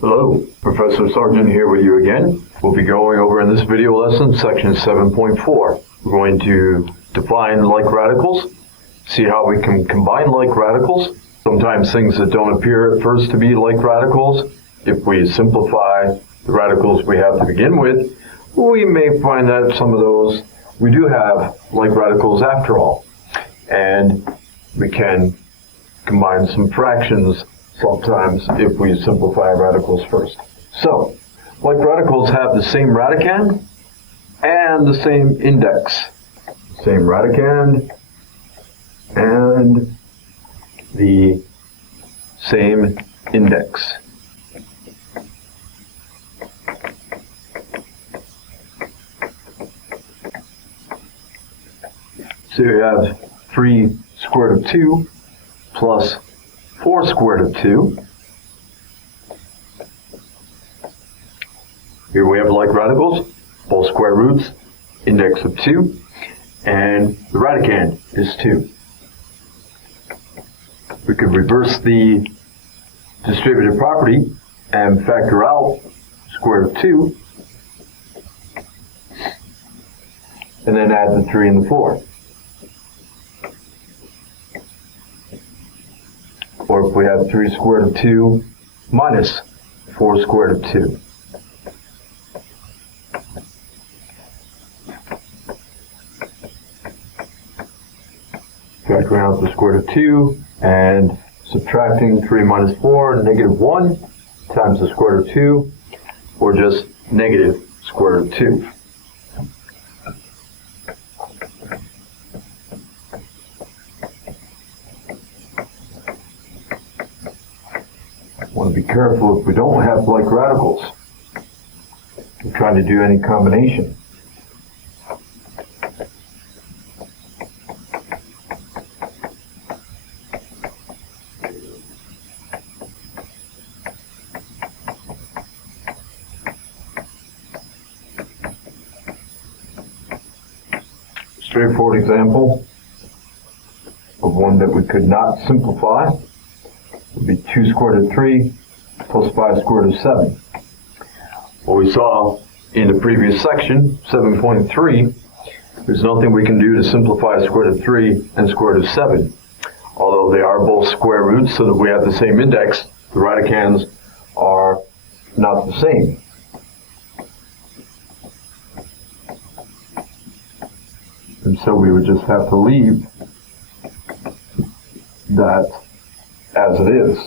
Hello, Professor Sargent here with you again. We'll be going over in this video lesson section 7.4. We're going to define like radicals, see how we can combine like radicals. Sometimes things that don't appear at first to be like radicals, if we simplify the radicals we have to begin with, we may find that some of those we do have like radicals after all. And we can combine some fractions sometimes if we simplify radicals first. So, like radicals have the same radicand and the same index. Same radicand and the same index. So you have 3 square root of 2 plus 4 square root of 2. Here we have like radicals, both square roots, index of 2, and the radicand is 2. We could reverse the distributive property and factor out square root of 2, and then add the 3 and the 4. Or if we have 3 square root of 2 minus 4 square root of 2. Factoring out the square root of 2 and subtracting 3 minus 4, negative 1 times the square root of 2, or just negative square root of 2. Want to be careful if we don't have like radicals. We're trying to do any combination. Straightforward example of one that we could not simplify would be 2 square root of 3 plus 5 square root of 7. What we saw in the previous section, 7.3, there's nothing we can do to simplify square root of 3 and square root of 7. Although they are both square roots so that we have the same index, the radicands are not the same. And so we would just have to leave that as it is.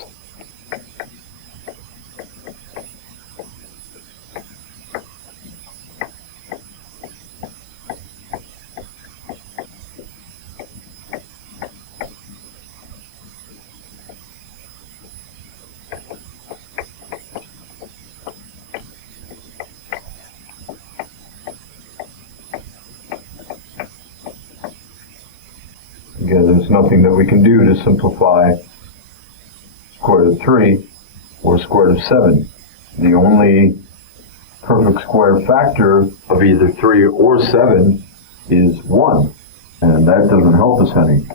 Again, there's nothing that we can do to simplify square root of 3 or square root of 7. The only perfect square factor of either 3 or 7 is 1, and that doesn't help us any.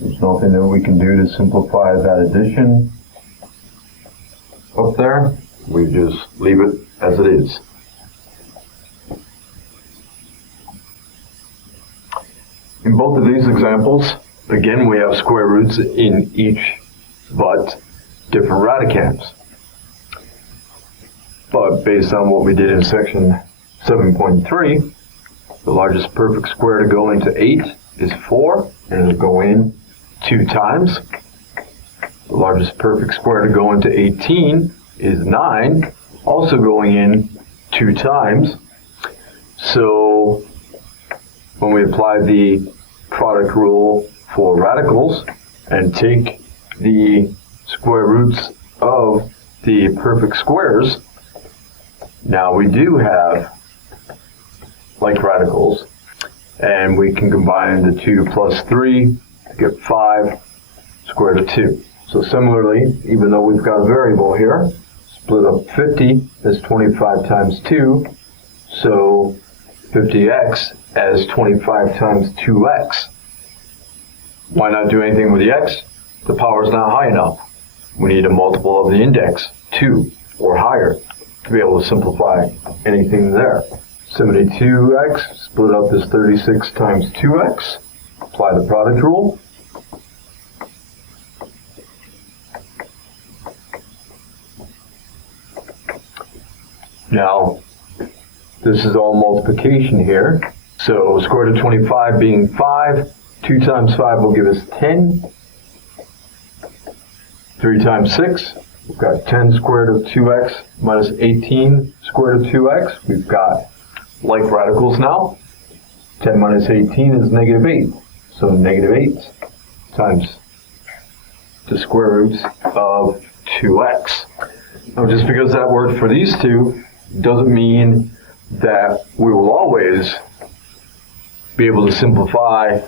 There's nothing that we can do to simplify that addition up there. We just leave it as it is. In both of these examples, again, we have square roots in each, but different radicands. But based on what we did in section 7.3, the largest perfect square to go into 8 is 4, and it'll go in 2 times. The largest perfect square to go into 18 is 9, also going in 2 times. So when we apply the product rule for radicals and take the square roots of the perfect squares, now we do have like radicals, and we can combine the 2 plus 3 to get 5 square root of 2. So similarly, even though we've got a variable here, split up 50 as 25 times 2, So 50x as 25 times 2x. Why not do anything with the x? The power is not high enough. We need a multiple of the index, 2 or higher, to be able to simplify anything there. 72x split up is 36 times 2x. Apply the product rule. Now, this is all multiplication here. So square root of 25 being 5, 2 times 5 will give us 10. 3 times 6, we've got 10 square root of 2x minus 18 square root of 2x. We've got like radicals now. 10 minus 18 is negative 8. So negative 8 times the square roots of 2x. Now just because that worked for these two doesn't mean that we will always be able to simplify,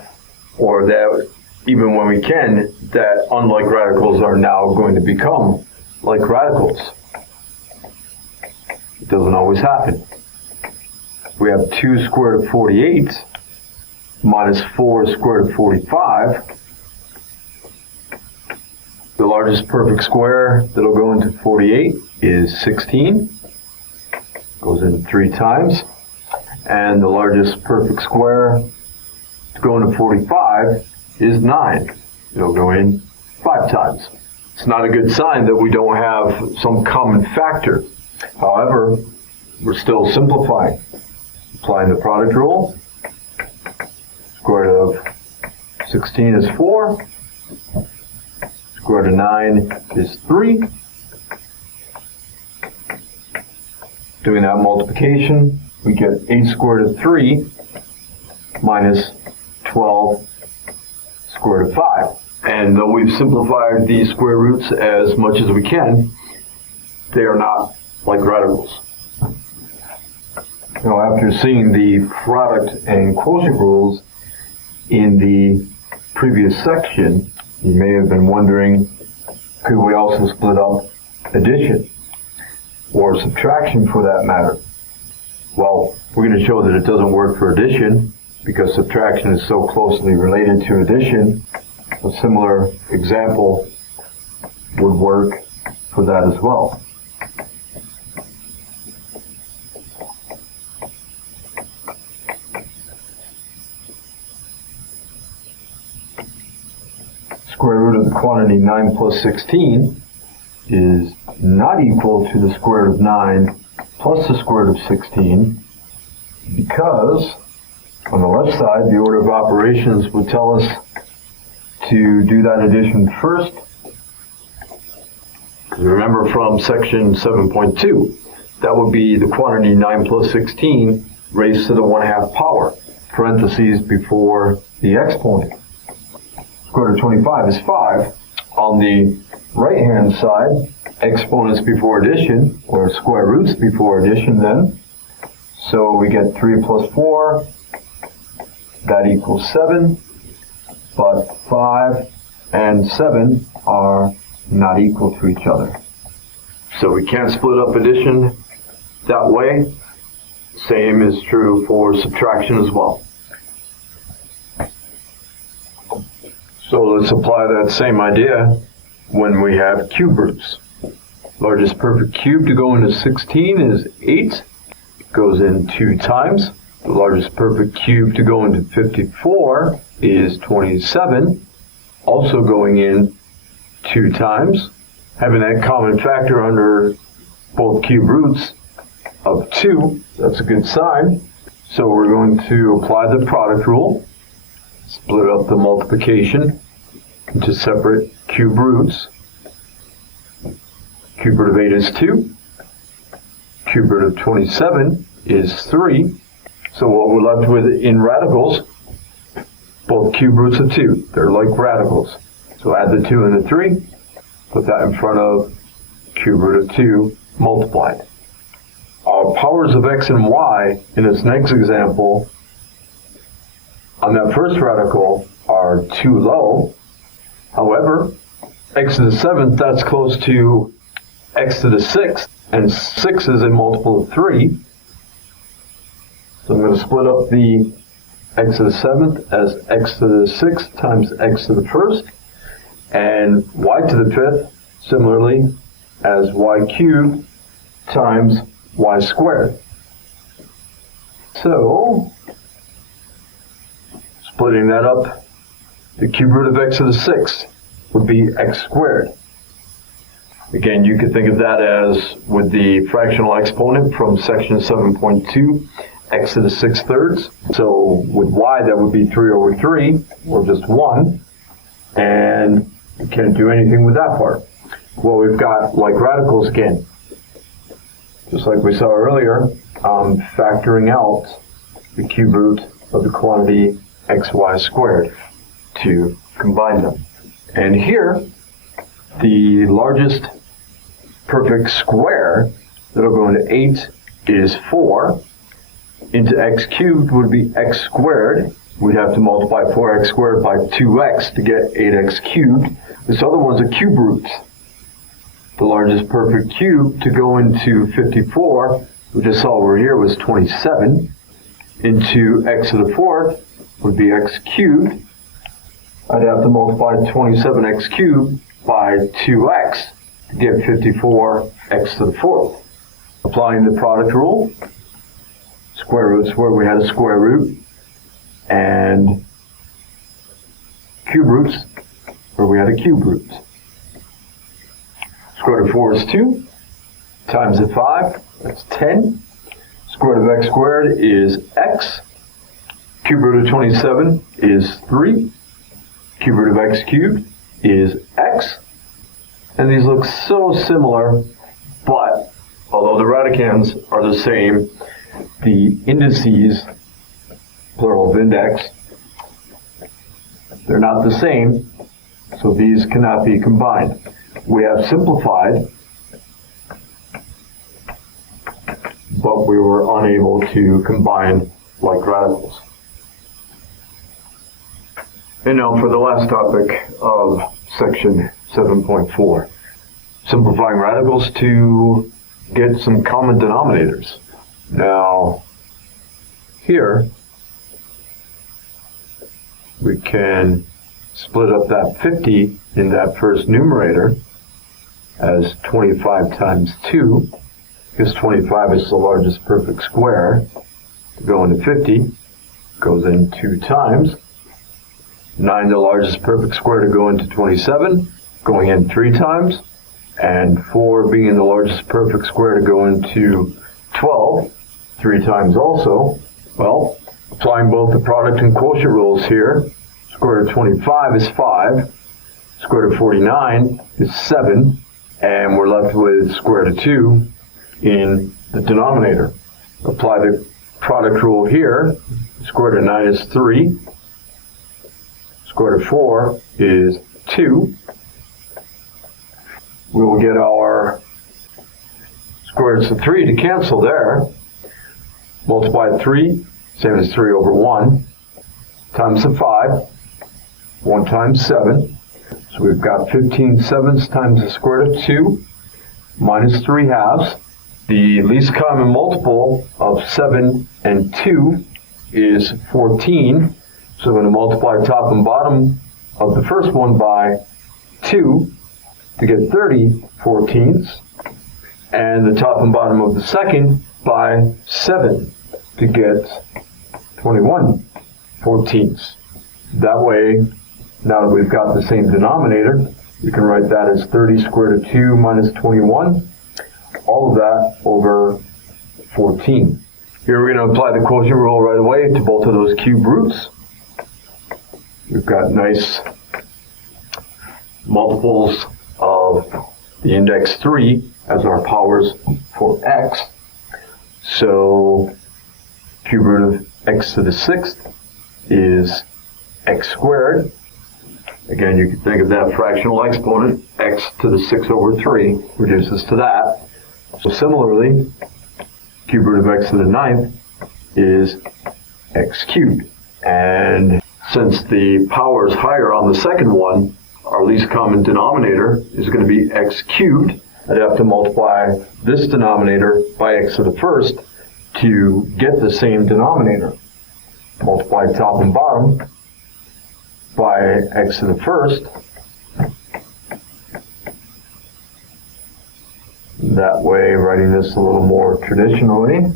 or that even when we can, that unlike radicals are now going to become like radicals. It doesn't always happen. We have 2 square root of 48 minus 4 square root of 45. The largest perfect square that'll go into 48 is 16. Goes in 3 times. And the largest perfect square to go into 45 is 9. It'll go in 5 times. It's not a good sign that we don't have some common factor. However, we're still simplifying. Applying the product rule. Square root of 16 is 4. Square root of 9 is 3. Doing that multiplication, we get 8 square root of 3 minus 12 square root of 5. And though we've simplified these square roots as much as we can, they are not like radicals. Now, after seeing the product and quotient rules in the previous section, you may have been wondering, could we also split up addition? Or subtraction for that matter. Well, we're going to show that it doesn't work for addition because subtraction is so closely related to addition. A similar example would work for that as well. Square root of the quantity 9 plus 16 is not equal to the square root of 9 plus the square root of 16 because on the left side the order of operations would tell us to do that addition first. Remember from section 7.2, that would be the quantity 9 plus 16 raised to the 1/2 power, parentheses before the exponent. Square root of 25 is 5. On the right-hand side, exponents before addition, or square roots before addition then. So we get 3 plus 4, that equals 7, but 5 and 7 are not equal to each other. So we can't split up addition that way. Same is true for subtraction as well. So let's apply that same idea when we have cube roots. Largest perfect cube to go into 16 is 8. It goes in 2 times. The largest perfect cube to go into 54 is 27. Also going in 2 times. Having that common factor under both cube roots of 2, that's a good sign. So we're going to apply the product rule. Split up the multiplication into separate cube roots. Cube root of 8 is 2. Cube root of 27 is 3. So what we're left with in radicals, both cube roots of 2. They're like radicals. So add the 2 and the 3. Put that in front of cube root of 2 multiplied. Our powers of x and y in this next example on that first radical are too low. However, x to the 7th, that's close to x to the 6th, and 6 is a multiple of 3. So I'm going to split up the x to the 7th as x to the 6th times x to the 1st, and y to the 5th, similarly, as y cubed times y squared. So, splitting that up, the cube root of x to the 6th would be x squared. Again, you could think of that as with the fractional exponent from section 7.2, x to the 6/3. So with y, that would be 3 over 3, or just 1. And you can't do anything with that part. Well, we've got like radicals again. Just like we saw earlier, factoring out the cube root of the quantity xy squared to combine them. And here, the largest perfect square that'll go into 8 is 4. Into x cubed would be x squared. We'd have to multiply 4x squared by 2x to get 8x cubed. This other one's a cube root. The largest perfect cube to go into 54, we just saw over here, was 27. Into x to the 4th would be x cubed. I'd have to multiply 27x cubed by 2x to get 54x to the 4th. Applying the product rule, square roots where we had a square root, and cube roots where we had a cube root. Square root of 4 is 2, times the 5, that's 10. Square root of x squared is x. Cube root of 27 is 3. Cube root of x cubed is x. And these look so similar, but although the radicands are the same, the indices, plural of index, they're not the same, so these cannot be combined. We have simplified, but we were unable to combine like radicals. And now for the last topic of section 7.4, simplifying radicals to get some common denominators. Now, here, we can split up that 50 in that first numerator as 25 times 2, because 25 is the largest perfect square. To go into 50, goes in 2 times. 9, the largest perfect square, to go into 27, going in 3 times. And 4 being the largest perfect square, to go into 12, 3 times also. Well, applying both the product and quotient rules here, square root of 25 is 5, square root of 49 is 7, and we're left with square root of 2 in the denominator. Apply the product rule here, square root of 9 is 3, square root of 4 is 2. We will get our square roots of 3 to cancel there. Multiply 3, same as 3 over 1, times the 5, 1 times 7. So we've got 15 sevenths times the square root of 2, minus 3 halves. The least common multiple of 7 and 2 is 14. So we're going to multiply top and bottom of the first one by 2 to get 30 14ths, and the top and bottom of the second by 7 to get 21 14ths. That way, now that we've got the same denominator, you can write that as 30 square root of 2 minus 21, all of that over 14. Here we're going to apply the quotient rule right away to both of those cube roots. We've got nice multiples of the index 3 as our powers for x. So cube root of x to the 6th is x squared. Again, you can think of that fractional exponent, x to the 6 over 3 reduces to that. So similarly, cube root of x to the 9th is x cubed. And since the power is higher on the second one, our least common denominator is going to be x cubed. I'd have to multiply this denominator by x to the first to get the same denominator. Multiply top and bottom by x to the first. That way, writing this a little more traditionally,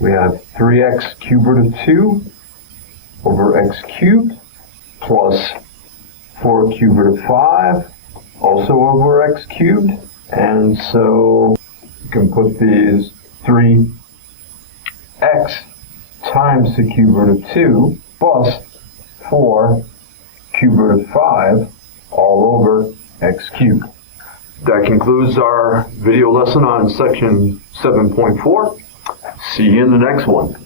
we have 3x cubed root of 2 over x cubed plus 4 cubed root of 5 also over x cubed. And so you can put these 3x times the cube root of 2 plus 4 cube root of 5 all over x cubed. That concludes our video lesson on section 7.4. See you in the next one.